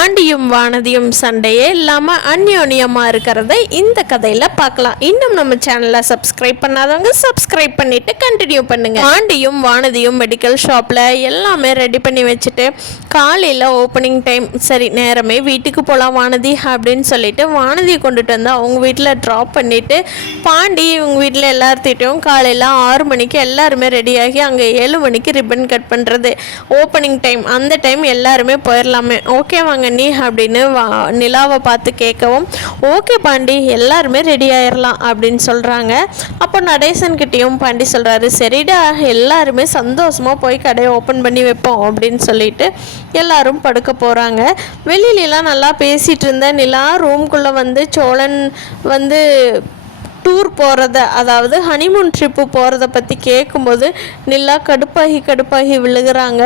பாண்டியும் வானதியும் சண்டையே இல்லாமல் அந்யோன்யமாக இருக்கிறத இந்த கதையில் பார்க்கலாம். இன்னும் நம்ம சேனலை சப்ஸ்கிரைப் பண்ணாதவங்க சப்ஸ்கிரைப் பண்ணிவிட்டு கண்டினியூ பண்ணுங்கள். பாண்டியும் வானதியும் மெடிக்கல் ஷாப்பில் எல்லாமே ரெடி பண்ணி வச்சுட்டு காலையில் ஓப்பனிங் டைம், சரி நேரமே வீட்டுக்கு போகலாம் வானதி அப்படின்னு சொல்லிட்டு வானதியை கொண்டுட்டு வந்து அவங்க வீட்டில் ட்ராப் பண்ணிவிட்டு பாண்டி இவங்க வீட்டில் எல்லார்த்திட்டையும் காலையில் 6 மணிக்கு எல்லாருமே ரெடியாகி அங்கே 7 மணிக்கு ரிப்பன் கட் பண்ணுறது ஓப்பனிங் டைம், அந்த டைம் எல்லாருமே போயிடலாமே, ஓகே வாங்க நீ அப்படின்னு நிலாவை பார்த்து கேட்கவும், ஓகே பாண்டி எல்லாருமே ரெடி ஆயிடலாம் அப்படின்னு சொல்கிறாங்க. அப்போ நடேசன்கிட்டையும் பாண்டி சொல்கிறாரு, சரிடா எல்லாருமே சந்தோஷமாக போய் கடையை ஓப்பன் பண்ணி வைப்போம் அப்படின்னு சொல்லிட்டு எல்லாரும் படுக்க போகிறாங்க. வெளியிலலாம் நல்லா பேசிகிட்டு இருந்த நிலா ரூம்குள்ளே வந்து சோழன் வந்து டூர் போகிறத, அதாவது ஹனிமூன் ட்ரிப்பு போகிறத பற்றி கேட்கும்போது நிலா கடுப்பாகி விழுகிறாங்க.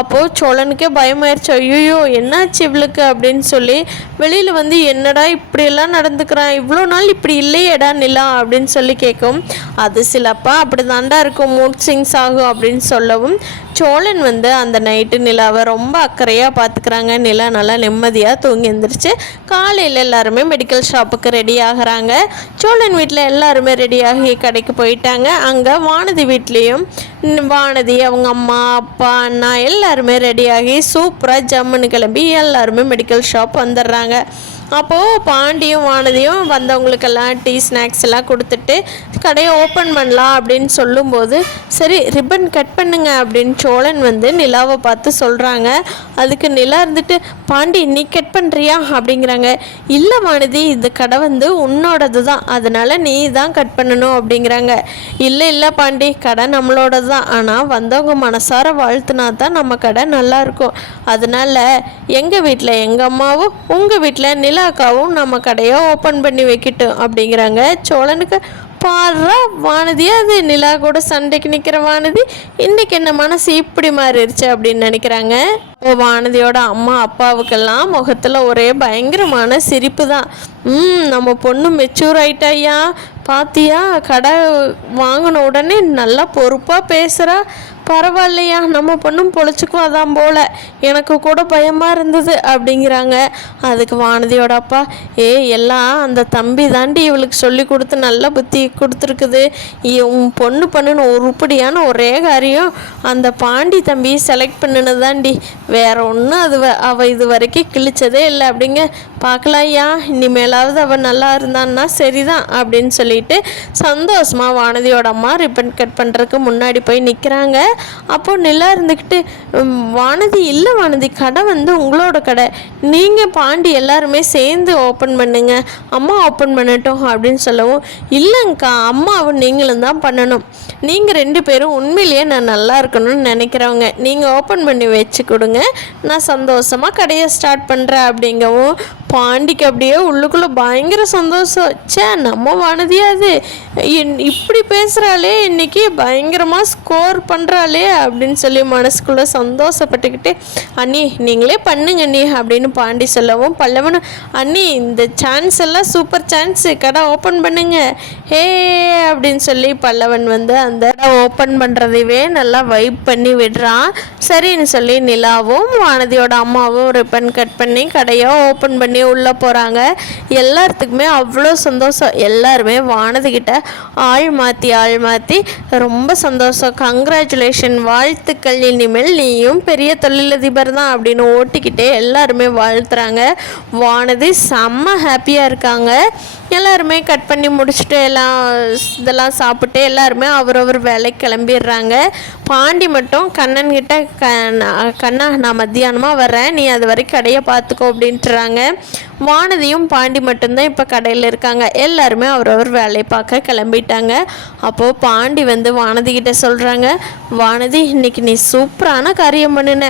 அப்போது சோழனுக்கே பயமாயிருச்சு, ஐயோ என்னாச்சு இவளுக்கு அப்படின்னு சொல்லி வெளியில் வந்து என்னடா இப்படியெல்லாம் நடந்துக்கிறான், இவ்வளோ நாள் இப்படி இல்லையேடா நிலா அப்படின்னு சொல்லி கேட்கும். அது சிலப்பா அப்படி தாண்டா இருக்கும், மூட் சிங்ஸ் ஆகும் அப்படின்னு சொல்லவும் சோழன் வந்து அந்த நைட்டு நிலாவை ரொம்ப அக்கறையாக பார்த்துக்கிறாங்க. நிலா நல்லா நிம்மதியாக தூங்கி எழுந்திரிச்சு காலையில் எல்லாருமே மெடிக்கல் ஷாப்புக்கு ரெடி ஆகிறாங்க. சோழன் வீட்டில் எல்லாருமே ரெடியாகி கடைக்கு போயிட்டாங்க. அங்கே வானதி வீட்லேயும் வானதி அவங்க அம்மா அப்பா அண்ணா எல்லாருமே ரெடியாகி சூப்பராக ஜம்முன்னு கிளம்பி எல்லாருமே மெடிக்கல் ஷாப் வந்துடுறாங்க. அப்போது பாண்டியும் வானதியும் வந்தவங்களுக்கெல்லாம் டீ ஸ்நாக்ஸ் எல்லாம் கொடுத்துட்டு கடையை ஓப்பன் பண்ணலாம் அப்படின்னு சொல்லும்போது, சரி ரிப்பன் கட் பண்ணுங்க அப்படின்னு சோழன் வந்து நிலாவை பார்த்து சொல்கிறாங்க. அதுக்கு நிலா இருந்துட்டு, பாண்டி நீ கட் பண்ணுறியா அப்படிங்கிறாங்க. இல்லை வானதி, இந்த கடை வந்து உன்னோடது தான், அதனால் நீ தான் கட் பண்ணணும் அப்படிங்கிறாங்க. இல்லை பாண்டி, கடை நம்மளோடது தான், ஆனால் வந்தவங்க மனசார வாழ்த்துனா தான் நம்ம கடை நல்லாயிருக்கும், அதனால் எங்கள் வீட்டில் எங்கள் அம்மாவும் உங்கள் வீட்டில் நிலாக்காவும் நம்ம கடையை ஓப்பன் பண்ணி வைக்கட்டும் அப்படிங்கிறாங்க. சோழனுக்கு பாடுறா வானதியா, அது நிலா கூட சண்டைக்கு நிற்கிற வானதி இன்றைக்கி என்ன மனசு இப்படி மாறிடுச்சு அப்படின்னு நினைக்கிறாங்க. வானதியோட அம்மா அப்பாவுக்கெல்லாம் முகத்தில் ஒரே பயங்கரமான சிரிப்பு தான். நம்ம பொண்ணு மெச்சூர் ஆயிட்டாயா, பாத்தியா கடை வாங்கின உடனே நல்லா பொறுப்பாக பேசுகிறா, பரவாயில்லையா நம்ம பொண்ணும் பொழைச்சிக்கும் அதான் போல், எனக்கு கூட பயமாக இருந்தது அப்படிங்கிறாங்க. அதுக்கு வானதியோட அப்பா, எல்லாம் அந்த தம்பி தாண்டி இவளுக்கு சொல்லி கொடுத்து நல்ல புத்தி கொடுத்துருக்குது, உன் பொண்ணு பண்ணுன்னு உருப்படியான ஒரே காரியம் அந்த பாண்டி தம்பி செலக்ட் பண்ணினது தாண்டி, வேற ஒன்றும் அது அவள் இது வரைக்கும் கிழிச்சதே இல்லை அப்படிங்க, பார்க்கலாம்யா இனிமேலாவது அவள் நல்லா இருந்தான்னா சரிதான் அப்படின்னு சொல்லிட்டு சந்தோஷமாக வானதியோட அம்மா ரிப்பன் கட் பண்ணுறதுக்கு முன்னாடி போய் நிற்கிறாங்க. அப்போது நிலா இருந்துக்கிட்டு, வானதி இல்லை வானதி, கடை வந்து உங்களோட கடை, நீங்கள் பாண்டி எல்லாருமே சேர்ந்து ஓப்பன் பண்ணுங்க, அம்மா ஓப்பன் பண்ணட்டும் அப்படின்னு சொல்லவும், இல்லைங்கக்கா அம்மாவும் நீங்களும் தான் பண்ணணும், நீங்கள் 2 பேரும் உண்மையிலேயே நான் நல்லா இருக்கணும்னு நினைக்கிறவங்க, நீங்கள் ஓப்பன் பண்ணி வச்சு கொடுங்க, நான் சந்தோஷமாக கடையை ஸ்டார்ட் பண்ணுறேன் அப்படிங்கவும் பாண்டிக்கு அப்படியே உள்ளுக்குள்ளே பயங்கர சந்தோஷம். நம்ம வானதியாது இப்படி பேசுகிறாளே, இன்றைக்கி பயங்கரமாக ஸ்கோர் பண்ணுறாளே அப்படின்னு சொல்லி மனசுக்குள்ளே சந்தோஷப்பட்டுக்கிட்டு, அண்ணி நீங்களே பண்ணுங்க நீ அப்படின்னு பாண்டி சொல்லவும் பல்லவன், அண்ணி இந்த சான்ஸ் எல்லாம் சூப்பர் சான்ஸு, கடை ஓப்பன் பண்ணுங்க ஹே அப்படின்னு சொல்லி பல்லவன் வந்து அந்த ஓப்பன் பண்ணுறதையே நல்லா வைப் பண்ணி விடுறான். சரின்னு சொல்லி நிலாவும் வானதியோட அம்மாவும் ரிப்பன் கட் பண்ணி கடையை ஓப்பன் பண்ணி உள்ளே போகிறாங்க. எல்லாத்துக்குமே அவ்வளோ சந்தோஷம். எல்லாருமே வானதிக்கிட்ட ஆள் மாற்றி ரொம்ப சந்தோஷம், கங்க்ராச்சுலேஷன் வாழ்த்துக்கள், இனிமேல் நீயும் பெரிய தொழிலதிபர் தான் அப்படின்னு ஓட்டிக்கிட்டே எல்லாருமே வாழ்த்துறாங்க. வானதி செம்ம ஹாப்பியாக இருக்காங்க. எல்லாருமே கட் பண்ணி முடிச்சுட்டு எல்லாம் இதெல்லாம் சாப்பிட்டு எல்லாருமே அவரவர் வேலைக்கு கிளம்பிடுறாங்க. பாண்டி மட்டும் கண்ணன்கிட்ட கண்ணா நான் மத்தியானமாக வர்றேன், நீ அது வரைக்கும் கடையை பார்த்துக்கோ அப்படின்ட்டுறாங்க. வானதியும் பாண்டி மட்டும்தான் இப்போ கடையில் இருக்காங்க. எல்லாருமே அவரவர் வேலையை பார்க்க கிளம்பிட்டாங்க. அப்போது பாண்டி வந்து வானதி கிட்ட சொல்கிறாங்க, வானதி இன்னைக்கு நீ சூப்பரான காரியம் பண்ணின,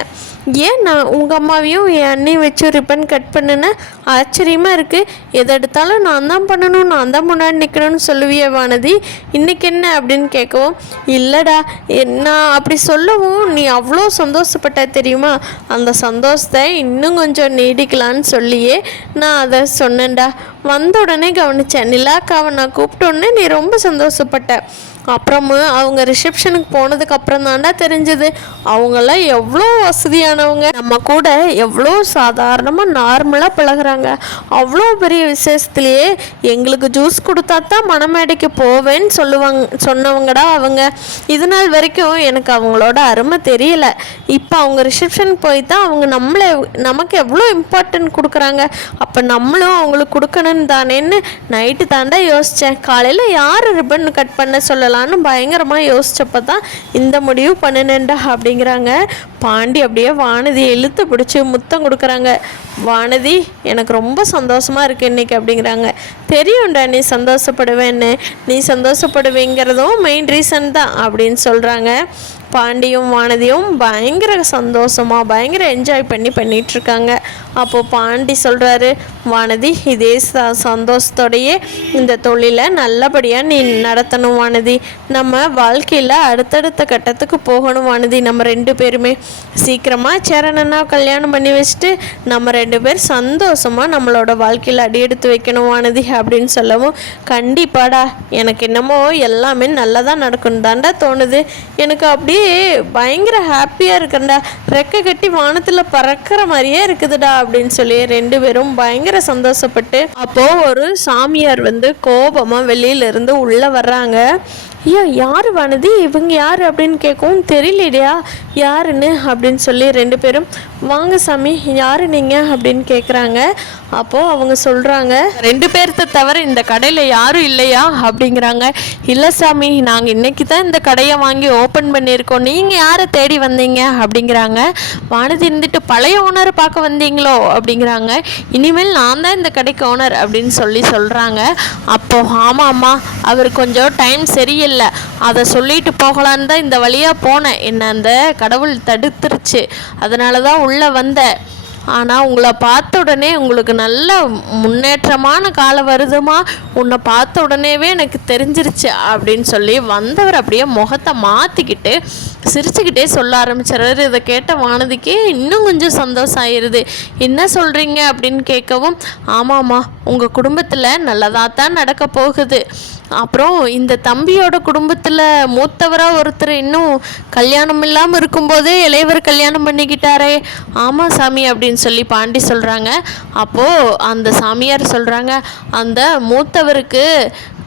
ஏன் நான் உங்கள் அம்மாவையும் என் அண்ணியும் வச்சு ரிப்பன் கட் பண்ணுனேன், ஆச்சரியமாக இருக்குது, எதை எடுத்தாலும் நான் தான் பண்ணணும், நான் தான் முன்னாடி நிற்கணும்னு சொல்லுவியே வானதி, இன்றைக்கி என்ன அப்படின்னு கேட்கவும், இல்லைடா நான் அப்படி சொல்லவும் நீ அவ்வளோ சந்தோஷப்பட்ட தெரியுமா, அந்த சந்தோஷத்தை இன்னும் கொஞ்சம் நீடிக்கலான்னு சொல்லியே நான் அதை சொன்னேன்டா, வந்த உடனே கவனித்தேன், நிலாக்காவை நான் கூப்பிட்ட உடனே நீ ரொம்ப சந்தோஷப்பட்ட, அப்புறமா அவங்க ரிசப்ஷனுக்கு போனதுக்கு அப்புறம் தாண்டா தெரிஞ்சது அவங்கெல்லாம் எவ்வளோ வசதியானவங்க, நம்ம கூட எவ்வளோ சாதாரணமாக நார்மலாக பழகுறாங்க. அவ்வளோ பெரிய விசேஷத்துலேயே எங்களுக்கு ஜூஸ் கொடுத்தா தான் மணமேடைக்கு போவேன்னு சொன்னவங்கடா அவங்க. இது நாள் வரைக்கும் எனக்கு அவங்களோட அருமை தெரியல. இப்போ அவங்க ரிசப்ஷனுக்கு போய் தான் அவங்க நமக்கு எவ்வளோ இம்பார்ட்டன்ட் கொடுக்குறாங்க. அப்போ நம்மளும் அவங்களுக்கு கொடுக்கணும்னு தானேன்னு நைட்டு தாண்டா யோசித்தேன். காலையில் யார் ரிப்பன் கட் பண்ண சொல்லலான்னு பயங்கரமாக யோசிச்சப்போ தான் இந்த முடிவு பண்ணினேன்டா அப்படிங்கிறாங்க. பாண்டி அப்படியே வானதியை இழுத்து பிடிச்சி முத்தம் கொடுக்குறாங்க. வானதி, எனக்கு ரொம்ப சந்தோஷமாக இருக்குது இன்றைக்கி அப்படிங்கிறாங்க. தெரியும்டா நீ சந்தோஷப்படுவேன்னு, நீ சந்தோஷப்படுவேங்கிறதும் மெயின் ரீசன் தான் அப்படின்னு சொல்கிறாங்க. பாண்டியும் வானதியும் பயங்கர சந்தோஷமாக பயங்கர என்ஜாய் பண்ணிகிட்ருக்காங்க. அப்போது பாண்டி சொல்கிறாரு, வானதி இதே சந்தோஷத்தோடையே இந்த தொழிலை நல்லபடியாக நீ நடத்தணும் வானதி. நம்ம வாழ்க்கையில் அடுத்தடுத்த கட்டத்துக்கு போகணும் வானதி. நம்ம 2 பேருமே சீக்கிரமாக சேரனன்னா கல்யாணம் பண்ணி வச்சுட்டு நம்ம 2 பேர் சந்தோஷமாக நம்மளோட வாழ்க்கையில் அடி எடுத்து வைக்கணும் வானதி அப்படின்னு சொல்லவும், கண்டிப்பாடா எனக்கு என்னமோ எல்லாமே நல்லதாக நடக்கணும் தாண்டா தோணுது. எனக்கு அப்படியே பயங்கர ஹாப்பியாக இருக்கேன்டா, ரெக்கை கட்டி வானத்தில் பறக்கிற மாதிரியே இருக்குதுடா அப்படின்னு சொல்லி 2 பேரும் பயங்கர சந்தோஷப்பட்டு, அப்போது ஒரு சாமியார் கோபமாக வெளியிலேருந்து உள்ளே வர்றாங்க. ஐயோ யார் வானதி, இவங்க யார் அப்படின்னு கேட்கவும் தெரியலையா யாருன்னு அப்படின்னு சொல்லி 2 பேரும், வாங்க சாமி யார் நீங்கள் அப்படின்னு கேட்குறாங்க. அப்போது அவங்க சொல்கிறாங்க, 2 பேர்த்த தவிர இந்த கடையில் யாரும் இல்லையா அப்படிங்கிறாங்க. இல்லை சாமி, நாங்கள் இன்றைக்கி தான் இந்த கடையை வாங்கி ஓப்பன் பண்ணியிருக்கோம், நீங்கள் யாரை தேடி வந்தீங்க அப்படிங்கிறாங்க. வானதி இருந்துட்டு, பழைய ஓனரை பார்க்க வந்தீங்களோ அப்படிங்கிறாங்க. இனிமேல் நான் தான் இந்த கடைக்கு ஓனர் அப்படின்னு சொல்கிறாங்க. அப்போது ஆமாம்மா, அவர் கொஞ்சம் டைம் சரியில்லை, அதை சொல்லிட்டு போகலான்னு தான் இந்த வழியாக போனேன், என்ன அந்த கடவுள் தடுத்துருச்சு, அதனால தான் உள்ளே வந்தேன். ஆனால் உங்களை பார்த்த உடனே உங்களுக்கு நல்ல முன்னேற்றமான காலம் வருதுமா, உன்னை பார்த்த உடனேவே எனக்கு தெரிஞ்சிருச்சு அப்படின்னு சொல்லி வந்தவர் அப்படியே முகத்தை மாற்றிக்கிட்டு சிரிச்சுக்கிட்டே சொல்ல ஆரம்பிச்சிடறாரு. இதை கேட்ட வானதிக்கு இன்னும் கொஞ்சம் சந்தோஷம் ஆயிடுது. என்ன சொல்கிறீங்க அப்படின்னு கேட்கவும், ஆமாம்மா உங்கள் குடும்பத்தில் நல்லதாக தான் நடக்க போகுது. அப்புறம் இந்த தம்பியோட குடும்பத்தில் மூத்தவராக ஒருத்தர் இன்னும் கல்யாணம் இல்லாமல் இருக்கும்போதே இளையவர் கல்யாணம் பண்ணிக்கிட்டாரே. ஆமாம் சாமி அப்படின்னு சொல்லி பாண்டி சொல்கிறாங்க. அப்போது அந்த சாமியார் சொல்கிறாங்க, அந்த மூத்தவருக்கு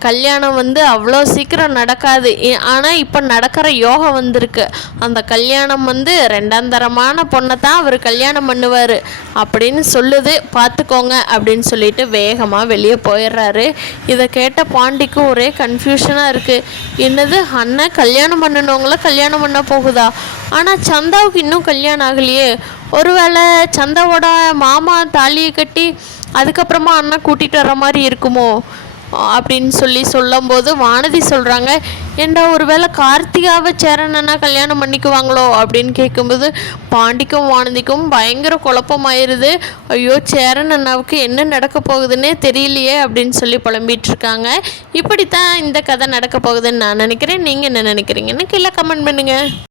கல்யாணம் அவ்வளோ சீக்கிரம் நடக்காது, ஆனால் இப்போ நடக்கிற யோகம் வந்திருக்கு. அந்த கல்யாணம் 2ஆம் தரமான பொண்ணை தான் அவர் கல்யாணம் பண்ணுவார் அப்படின்னு சொல்லுது, பார்த்துக்கோங்க அப்படின்னு சொல்லிட்டு வேகமாக வெளியே போயிடுறாரு. இதை கேட்ட பாண்டிக்கு ஒரே கன்ஃபியூஷனாக இருக்குது. என்னது, அண்ணன் கல்யாணம் பண்ணணுங்கள கல்யாணம் பண்ண போகுதா, ஆனால் சந்தாவுக்கு இன்னும் கல்யாணம் ஆகலையே, ஒருவேளை சந்தாவோட மாமா தாலியை கட்டி அதுக்கப்புறமா அண்ணன் கூட்டிகிட்டு வர மாதிரி இருக்குமோ அப்படின்னு சொல்லும்போது வானதி சொல்கிறாங்க, ஏண்டா ஒருவேளை கார்த்திகாவை சேரனன்னா கல்யாணம் பண்ணிக்குவாங்களோ அப்படின்னு கேட்கும்போது பாண்டிக்கும் வானதிக்கும் பயங்கர குழப்பமாயிருது. ஐயோ சேரன் அண்ணாவுக்கு என்ன நடக்க போகுதுன்னே தெரியலையே அப்படின்னு சொல்லி புலம்பிகிட்டு இருக்காங்க. இப்படித்தான் இந்த கதை நடக்க போகுதுன்னு நான் நினைக்கிறேன். நீங்கள் என்ன நினைக்கிறீங்கன்னு கீழே கமெண்ட் பண்ணுங்கள்.